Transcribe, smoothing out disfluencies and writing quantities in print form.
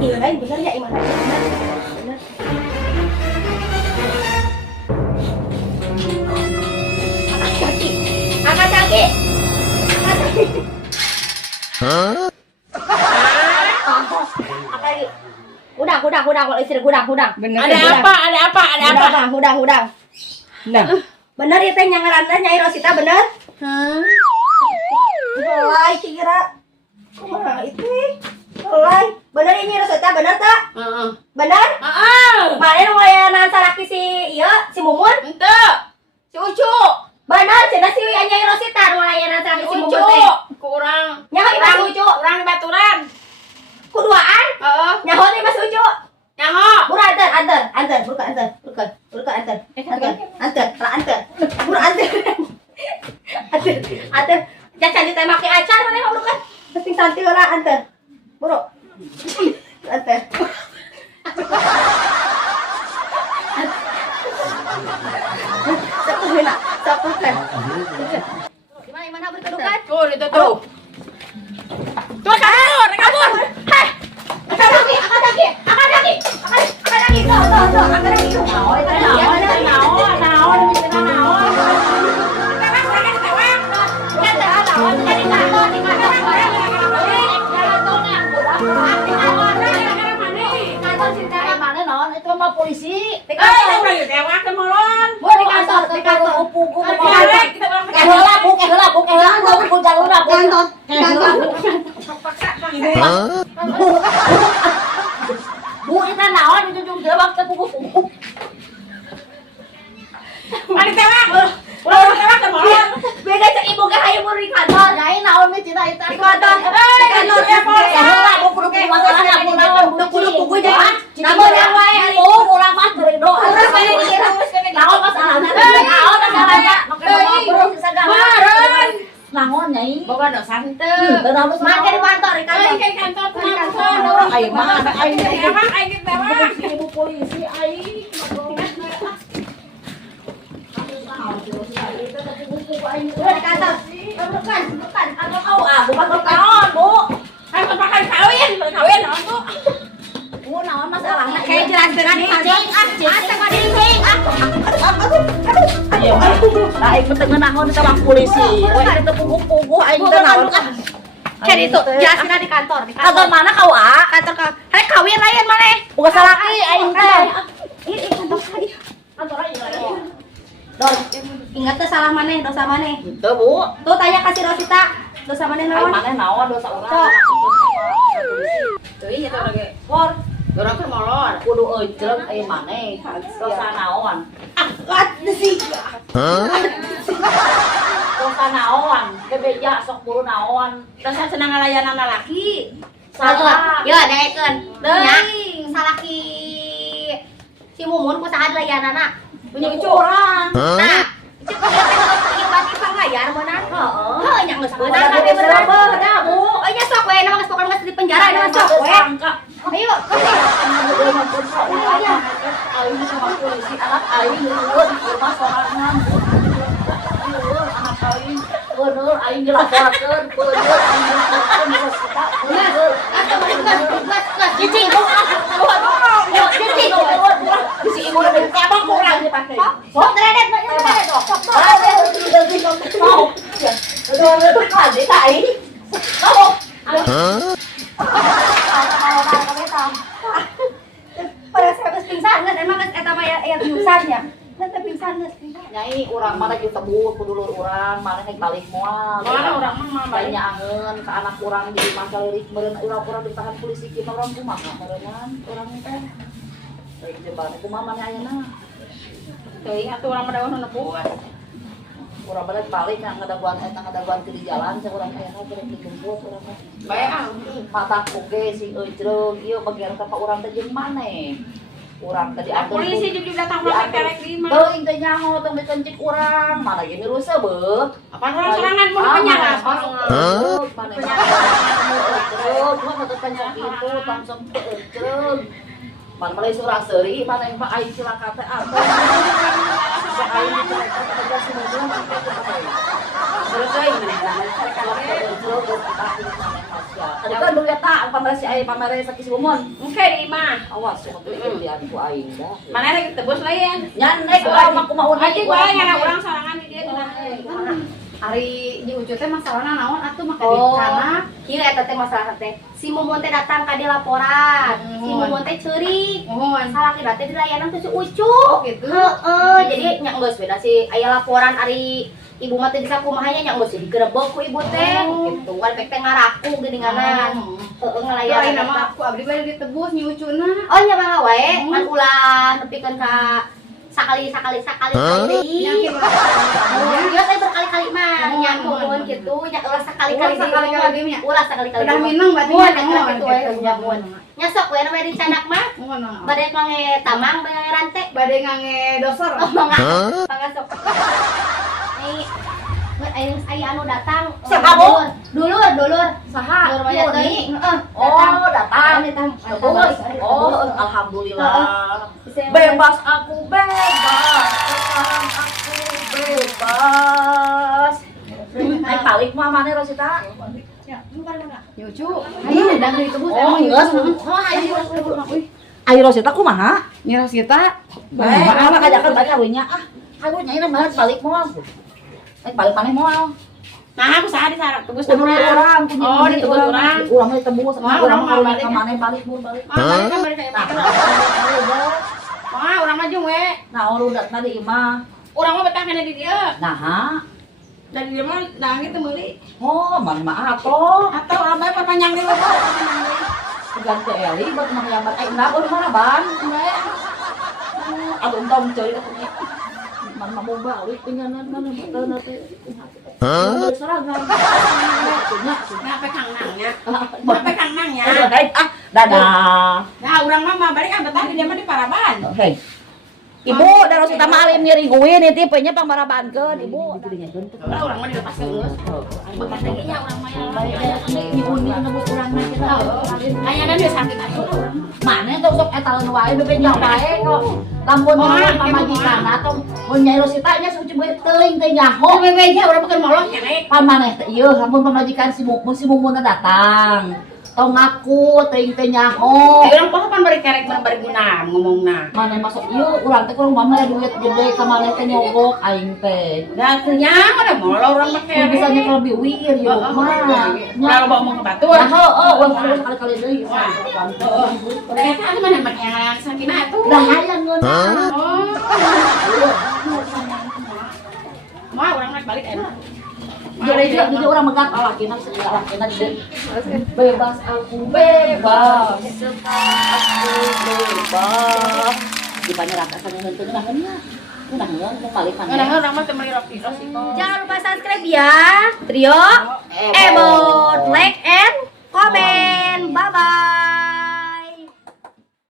Iya lain bener ya Iman. Bener. Angkat kaki. Hah? Gudang, kalau istri gudang. Bener. Ada apa? Gudang. Nah, Bener ya teh nyangaranna Nyai Rosita bener? Mulai kira. Kumaha itu? Mulai. Bener ini Nyai Rosita bener tak? Bener? Mana nu ngelayanan salaki si Mumun? Henteu. Si Ucu. Bener, cenah si Nyai Rosita nu ngelayanan salaki si Mumun Ucu. teh. Kurang. Nyaho di Mas Ucu? Kurang di baturan. Kuduaan? Heeh. Nyaho di Mas Ucu? Nyaho. Buru anter. Buru anter. Buru anter. Anter. Jangan ditembaki acar mana kamu kan? Mesti santai lah anter. Buru. Anter. Sapukan. Gimana berkedukan? Tuh, itu tuh. Tuh kabur. Hei. Angkat kaki. Itu mah polisi. Di kantor. Bu, kita naon itu juga waktu pugu-pugu. Beda cek ibu ke hayu buru di kantor. Nyai naon mi tina itu Di kantor. Bu kudu masalahnya Pugu jangan. Namun yang wae Bu, urang mah beri doa. Naon masalahnya? Naon masalahnya? Bro, segala. Naon nyai? Boga dosa henteu. Terus Makan di kantor, di kantor. Ke kantor kumaha? Ayo mah aing Ibu polisi aing. Udah di kantor. Bukan. Atau kau bukan kawan, Bu. Ayo pakai kawin naon tuh. Bu, naon masalahnya? kayak jelas-jelas di kantor. Ayo, aing teu ngeunahon ka bang polisi. Wah, itu pugu-pugu aing teu naon. Kayak itu, jelasin di kantor. Kantor mana kau, A? Kantor kau. Rek kawin lain mana? Bukan salaki aing teh. Ini kantor saya. Kantor aing. Don, ingat tuh salah mana, dosa mana? Teu, Bu. Tuh tanya kasih Rosita, dosa mana Aing naon? maneh naon dosa urang. Teuing eta lagi. Por, Orang keur molor. kudu ejreg aing maneh. Dosa naon? Sih. Dosa naon? Kebeja sok buru naon? Dosa senang ngalayanan lalaki. Salah. Yo, daekeun. Nya, Teuing. salaki si Mumun ku saha layanana? Punya curang. Nah, cek dia teh ieu bati panglayar beunang. Heeh. Heuh, nya geus beunang Ada tapi bener. bener, Bu. Oh, nya sok we, nama geus pokona geus di penjara, nama sok we. Ayo, Aing sama polisi anak aing ngeureun di rumah sorangan. Anak aing bener aing dilaporkeun, bener aing dilaporkeun di hospital. Bener. Cicing dong, Yo, jadi si ibu udah cabang kurang dipakai. sok dredet, dredet dong. Pada saya geus pingsan geus emang geus eta mah aya biusannya. Nanti pingsan geus. Nyai urang mana kita tebut kudulur urang mana yang balik moal. Mana urang mah balik. Nyaangeun ka anak urang di masa lirik meureun urang-urang ditahan polisi kita urang kumaha meureun urang teh. Baik jebana kumaha mana ayeuna. Teuing atuh urang mah daun nepuan. Urang balik balik ngadaguan eta ngadaguan di jalan cek urang ayeuna keur dijemput urang teh. Bae ah. Mata oge si ejreug ieu bagian ka urang teh jeung maneh. Urang tadi atur Polisi jadi datang pakai kerek di mana? teuing teh nyaho tong dikencik urang, mana ge miru sebeuk. Apa orang serangan mau penyaran? Mana penyaran? Mana tanya itu langsung keenceng. Man mulai surah seuri mana yang Pak Aing cilaka teh apa? Pak Aing cilaka teh semua sampai ke Pak. Terus euy maneh Kalau keenceng tadi kan dulu eta pamere si Aing pamere sakit si Mumun. engke di imah. Awas waktu itu lihat ku Aing dah. Maneh rek tebus lain. Nyan urang mah kumaha Aji bae nyana urang sorangan di dieu geunah. Ari di Ucu teh masalahna naon atuh maka Oh. di sana. Kieu eta teh masalah teh. Si Mumun teh datang ka dia laporan. Si Mumun teh ceurik. Mohon. Salah kira teh dilayanan tuh si Ucu. Oh gitu. Heeh, jadi nya geus beda si aya laporan ari ibu mah teh bisa kumahanya nya geus digerebek ku ibu teh. Gitu. Wan pek teh ngaraku geuninganan. Heeh ngelayanan. Lain nama aku abdi bae ditebus nyi Ucuna. Oh nya mah wae, man ulah nepikeun ka sakali deui. Yakin Iya teh berkali-kali mah nya mohon gitu, nya ulah sakali-kali deui. Ulah sakali-kali. Udah minang berarti Mun mohon, kitu we nya mun. Nya sok we na we dicanak mah. Mohon. Bade mange tamang, bade rante. Bade ngange doser. Oh mangga. Mangga sok. Nih aya anu datang. Siapa, Bu? Dulur. Saha? Dulur maya teuing. Heeh. Oh, datang. Terus, oh, alhamdulillah. Bebas aku bebas, sekarang aku bebas. Naik balik mah mana Rosita? Nyi Ucu, ayo udah ditebus Oh, enggak. Ayo Rosita kumaha? Nyi Rosita. Baik, apa kajakan balik kawinnya? Ah, kawinnya ini banget balik moal. Naik balik maneh moal. Nah, aku saha disarak tebus Kudu orang, Oh, ditebus orang. Urang mah ditebus, Wah, urang urang mah balik ka ya. maneh balik mun balik. Balik kan balik ka imah. Wah, urang mah jeung we. Nah, urudat tadi imah. Urang mah betah kana di dieu. Nah, Dan dia mah dangit teu meuli. oh, man mah atoh. Atau urang bae perpanjang deui we. Ganti Eli buat menggambar enggak baru mana ban aduh entong coy mana mau balik penyanan mana betul nanti seragam Kenapa kang nangnya? Kenapa kang nangnya? dadah Nah, urang mah balik betah di dia mah di Paraban. hei ibu dari Rosita mah alim nyeriguin ini tipenya pambarabankeun ibu Urang mah dilepas geus. Bekas lagi nya urang mah yang ibu ini nembus urang mah kita Ayana dia sakit atuh urang. mana tuh sok etalon wae bebenjang wae kok lamun orang pamajikan atau mun Nyai Rosita nya suci teuing teh nyaho Wewe ge urang bukan molot nya nek. pamaneh teh ieu lamun pamajikan si Mumuna datang tong ngaku teuing teh nyaho Urang poho pan bari kerek bari guna ngomongna. maneh masuk ieu urang teh kurang mama duit gede ka maneh teh nyogok aing teh Da teu nya ada molot urang mah mun bisa kerek. nya lebih wir ieu mah Kalau bawa omong ke batur. nah heuh urang kudu sekali-kali deui Ternyata ada mana make yang sakinah atuh. dah hayang ngeunah Oh. Mah urang naik balik enak. jadi orang megat alakinan segala alakinan bebas aku bebas aku bebas di banyak raka sana nonton nangnya mau balik mana Kadang urang mah teu meuli roti kok. Jangan lupa subscribe ya. Trio Ebot, like and comment. Bye bye.